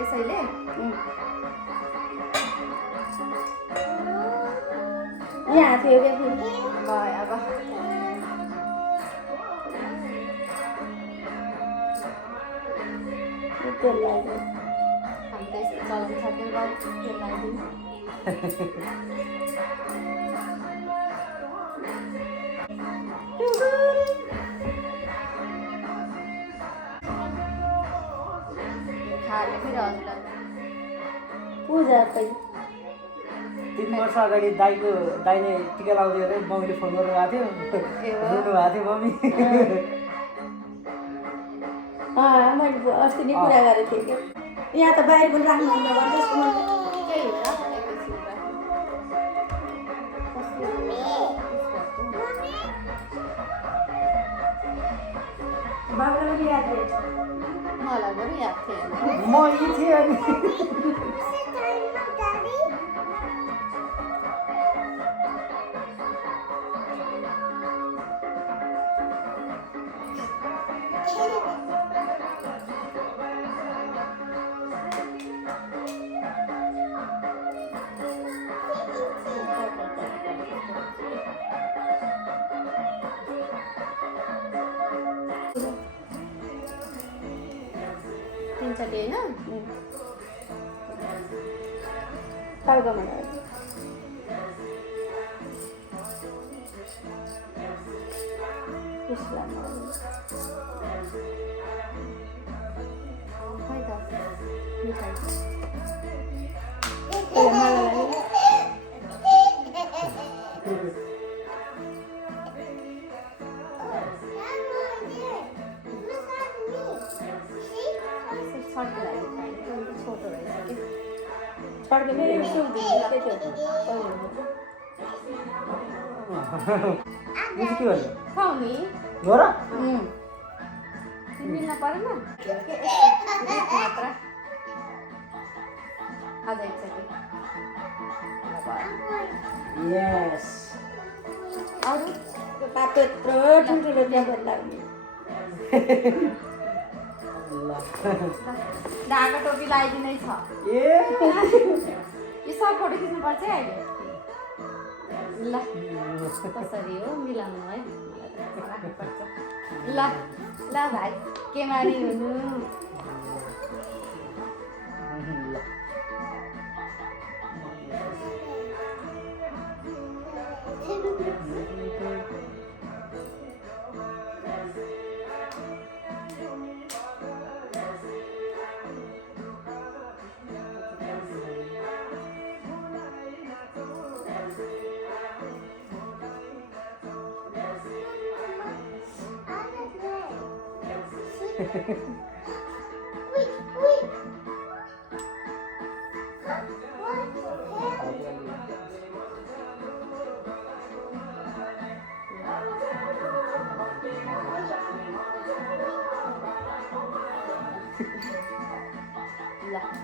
यसैले यहाँ थियो क्या फेरि भयो अब तेल लाग्यो हामी त यस्तो चलाउनु सक्यो गाउँ तेल लगाइदिनु खाएर फेरि हजुरलाई पूजा पनि 3 वर्ष अगाडि दाइले टिका लाउँदै गरेर मम्मीले फोन गर्नुभएको थियो रुनुभएको थियो मम्मी मैले अस्ति नै कुरा गरेको थिएँ कि यहाँ त बाहिर पनि राख्नुहुन्न भन्दैछु त्यही हो बाबुलाई पनि याद थियो मलाई पनि याद थिएन म यी थिएँ अनि तिनचोटि होइन टाउकोमा खै त मिठाई सर्दी लाग्यो छोटो रहेछ कि छड्के फेरि सुक्दै थियो बुझ्यो के भन्यो खाऊ नि हो र मिल्न परेन मात्र आज एकचोटि यस अरू त्यो पातो यत्रो ठुल्ठुलो ट्याबलेट लाग्ने ढाका टोपी लगाइदिनै छ ए यो सब फोटो खिच्नुपर्छ है अहिले ल कसरी हो मिलाउनु है राख्नुपर्छ ल ल भाइ केमारी हुनु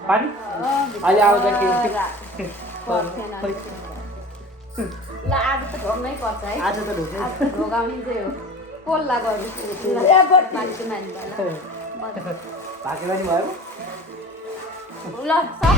पानी अहिले आउँदाखेरि ल आज त ढोग्नै पर्छ है आज त ढोग्यो आज त ढोगाउने चाहिँ हो पोल्ला गर्नु मान्छे मानि भयो भाके पनि भयो ल सब